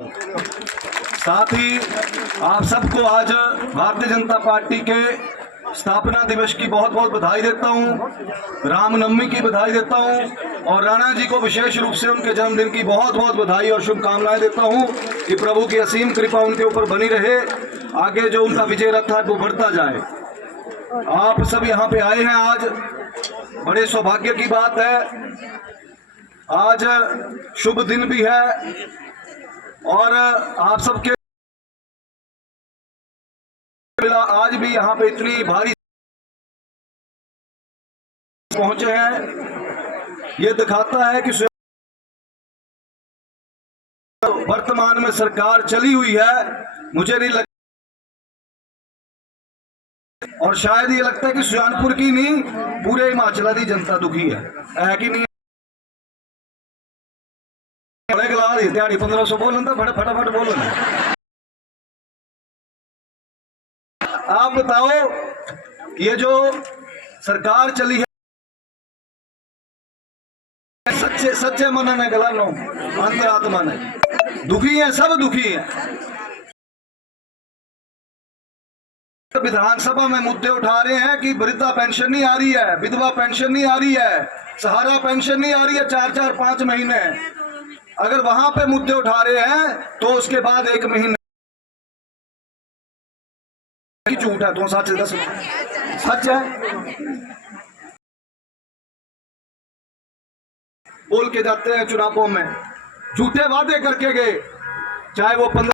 साथ ही आप सबको आज भारतीय जनता पार्टी के स्थापना दिवस की बहुत बहुत बधाई देता हूं, रामनवमी की बधाई देता हूं और राणा जी को विशेष रूप से उनके जन्मदिन की बहुत बहुत बधाई और शुभकामनाएं देता हूं कि प्रभु की असीम कृपा उनके ऊपर बनी रहे, आगे जो उनका विजय रथ है वो बढ़ता जाए। आप सब यहाँ पे आए हैं आज, बड़े सौभाग्य की बात है, आज शुभ दिन भी है और आप सबके आज भी यहाँ पे इतनी भारी पहुंचे हैं, ये दिखाता है कि वर्तमान में सरकार चली हुई है। मुझे नहीं लगता और शायद ये लगता है कि सुजानपुर की नहीं पूरे हिमाचल की जनता दुखी है कि नहीं। दिहाड़ी 1500 बोलन था, फटाफट बोलो। आप बताओ, ये जो सरकार चली है सच्चे मन ने गला नो अंतरात्मा ने दुखी है, सब दुखी है। विधानसभा में मुद्दे उठा रहे हैं कि वृद्धा पेंशन नहीं आ रही है, विधवा पेंशन नहीं आ रही है, सहारा पेंशन नहीं आ रही है 4-5 महीने। अगर वहां पे मुद्दे उठा रहे हैं तो उसके बाद 1 महीने की झूठ है, तो सच है। बोल के जाते हैं चुनावों में, झूठे वादे करके गए, चाहे वो 15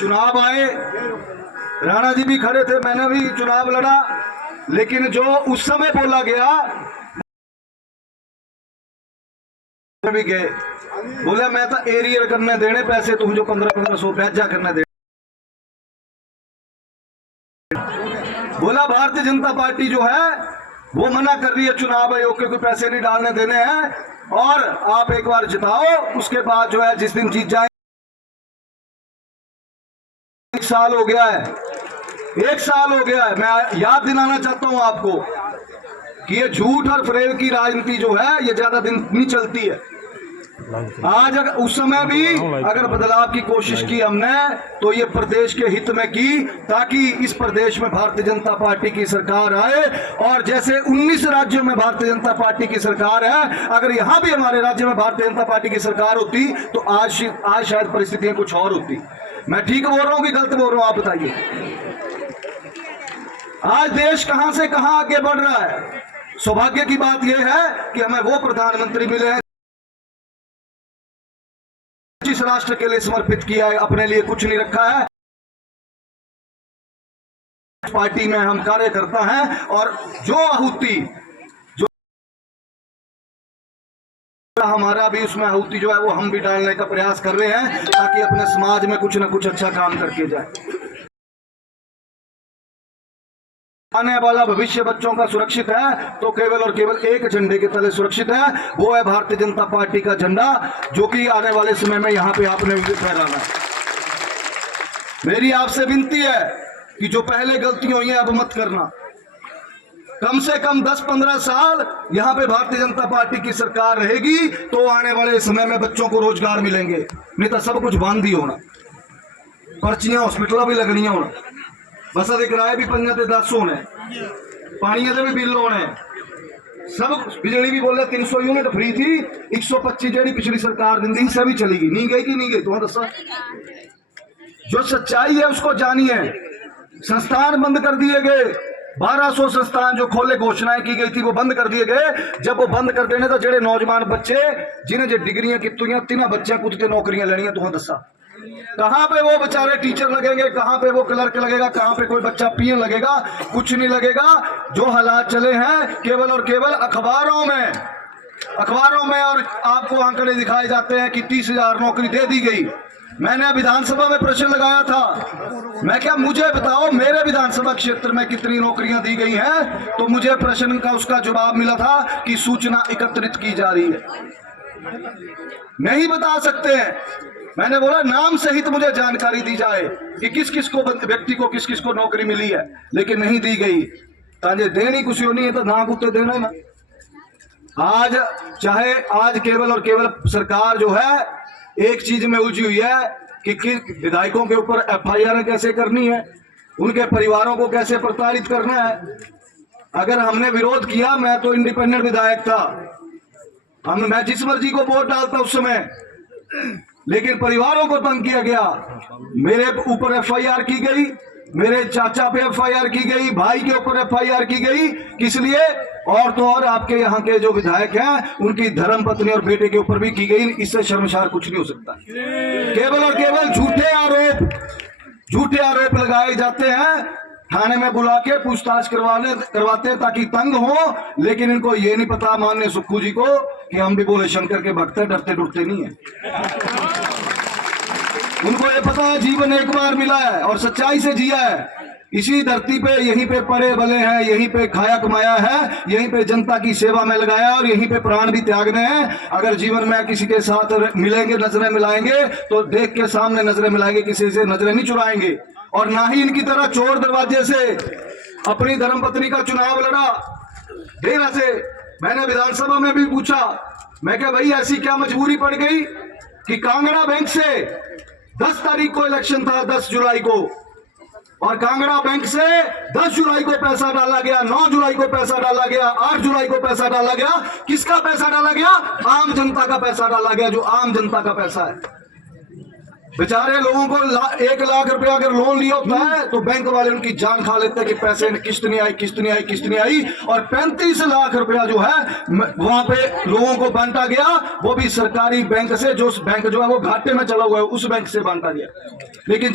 चुनाव आए, राणा जी भी खड़े थे, मैंने भी चुनाव लड़ा, लेकिन जो उस समय बोला गया भी गए, बोले मैं तो एरियर करने देने पैसे, तुम जो 1500 ब्याजा करने दे। बोला भारतीय जनता पार्टी जो है वो मना कर रही है चुनाव आयोग के कोई पैसे नहीं डालने देने हैं और आप एक बार जिताओ, उसके बाद जो है जिस दिन जीत जाए। 1 साल हो गया है, 1 साल हो गया है। मैं याद दिलाना चाहता हूं आपको कि ये झूठ और फ्रेब की राजनीति जो है ये ज्यादा दिन नहीं चलती है। आज अगर उस समय भी अगर बदलाव की कोशिश की हमने तो ये प्रदेश के हित में की, ताकि इस प्रदेश में भारतीय जनता पार्टी की सरकार आए। और जैसे 19 राज्यों में भारतीय जनता पार्टी की सरकार है, अगर यहां भी हमारे राज्य में भारतीय जनता पार्टी की सरकार होती तो आज शायद परिस्थितियां कुछ और होती। मैं ठीक बोल रहा हूं कि गलत बोल रहा हूं, आप बताइए। आज देश कहां से कहां आगे बढ़ रहा है। सौभाग्य की बात यह है कि हमें वो प्रधानमंत्री मिले हैं जिस राष्ट्र के लिए समर्पित किया है, अपने लिए कुछ नहीं रखा है। पार्टी में हम कार्यकर्ता हैं और जो आहुति जो हमारा भी उसमें आहुति जो है वो हम भी डालने का प्रयास कर रहे हैं, ताकि अपने समाज में कुछ ना कुछ अच्छा काम करके जाए। आने वाला भविष्य बच्चों का सुरक्षित है तो केवल और केवल एक झंडे के तले सुरक्षित है, वो है भारतीय जनता पार्टी का झंडा, जो कि आने वाले समय में यहां पे आपने फहराना है। मेरी आपसे विनती है कि जो पहले गलतियां हुई हैं अब मत करना। कम से कम 10-15 साल यहां पे भारतीय जनता पार्टी की सरकार रहेगी तो आने वाले समय में बच्चों को रोजगार मिलेंगे, नहीं तो सब कुछ बंद ही होना, पर्चियां हॉस्पिटल भी लगनी होना, बसा के किराए भी 10 होने, पानी के भी बिल होने, सब बिजली भी बोले 300 यूनिट फ्री थी, 125 जी पिछली सरकार दी से भी चलेगी, नहीं गई कि नहीं गई। तुम्हारा दसा जो सच्चाई है उसको जानिए। संस्थान बंद कर दिए गए, 1200 संस्थान जो खोले घोषणाएं की गई थी वो बंद कर दिए गए। जब वो बंद कर देने तो जेडे नौजवान बच्चे जिन्हें जो डिग्रियां की 3 बच्चे कुत्ते नौकरियां लेनी, तुम्हें दसा कहां पे वो बेचारे टीचर लगेंगे, कहां पे वो क्लर्क लगेगा, कहां पे कोई बच्चा पीएन लगेगा, कुछ नहीं लगेगा। जो हालात चले हैं केवल और केवल अखबारों में और आपको आंकड़े दिखाए जाते हैं कि 30,000 नौकरी दे दी गई। मैंने विधानसभा में प्रश्न लगाया था, मैं क्या मुझे बताओ मेरे विधानसभा क्षेत्र में कितनी नौकरियां दी गई हैं, तो मुझे प्रश्न का उसका जवाब मिला था कि सूचना एकत्रित की जा रही है। नहीं बता सकते हैं। मैंने बोला नाम सहित मुझे जानकारी दी जाए कि किस किस को व्यक्ति को किस किस को नौकरी मिली है, लेकिन नहीं दी गई। ताजे देनी कुछ नहीं है तो ना कुत्ते देना ना। आज चाहे आज केवल और केवल सरकार जो है एक चीज में उलझी हुई है कि विधायकों के ऊपर एफआईआर कैसे करनी है, उनके परिवारों को कैसे प्रताड़ित करना है। अगर हमने विरोध किया, मैं तो इंडिपेंडेंट विधायक था, मैं जिस मर्जी को वोट डालता उस समय, लेकिन परिवारों को तंग किया गया। मेरे ऊपर एफआईआर की गई, मेरे चाचा पे एफआईआर की गई, भाई के ऊपर एफआईआर की गई। किस लिए? और तो और आपके यहाँ के जो विधायक हैं उनकी धर्मपत्नी और बेटे के ऊपर भी की गई। इससे शर्मसार कुछ नहीं हो सकता। केवल और केवल झूठे आरोप लगाए जाते हैं, थाने में बुला के पूछताछ करवाते हैं ताकि तंग हो। लेकिन इनको ये नहीं पता, माननीय सुक्खू जी को, कि हम भी बोले शंकर के भक्त हैं, डरते डरते नहीं है। उनको ये पता है जीवन एक बार मिला है और सच्चाई से जिया है। इसी धरती पे, यहीं पे पड़े बले हैं, यहीं पे खाया कमाया है, यहीं पे जनता की सेवा में लगाया और यहीं पे प्राण भी त्यागने हैं। अगर जीवन में किसी के साथ मिलेंगे, नजरें मिलाएंगे, तो देख के सामने नजरें मिलाएंगे, किसी से नजरें नहीं चुराएंगे। और ना ही इनकी तरह चोर दरवाजे से अपनी धर्मपत्नी का चुनाव लड़ा। डेरा से मैंने विधानसभा में भी पूछा, मैं क्या भाई ऐसी क्या मजबूरी पड़ गई कि कांगड़ा बैंक से 10 तारीख को इलेक्शन था, 10 जुलाई को, और कांगड़ा बैंक से 10 जुलाई को पैसा डाला गया, 9 जुलाई को पैसा डाला गया, 8 जुलाई को पैसा डाला गया। किसका पैसा डाला गया? आम जनता का पैसा डाला गया, जो आम जनता का पैसा है। बेचारे लोगों को 1 लाख रुपया अगर लोन लिया होता है तो बैंक वाले उनकी जान खा लेते हैं कि पैसे किस्त नहीं आई, किस्त नहीं आई, किस्त नहीं आई। और 35 लाख रुपया जो है वहां पे लोगों को बांटा गया, वो भी सरकारी बैंक से, जो बैंक जो है वो घाटे में चला हुआ है, उस बैंक से बांटा गया। लेकिन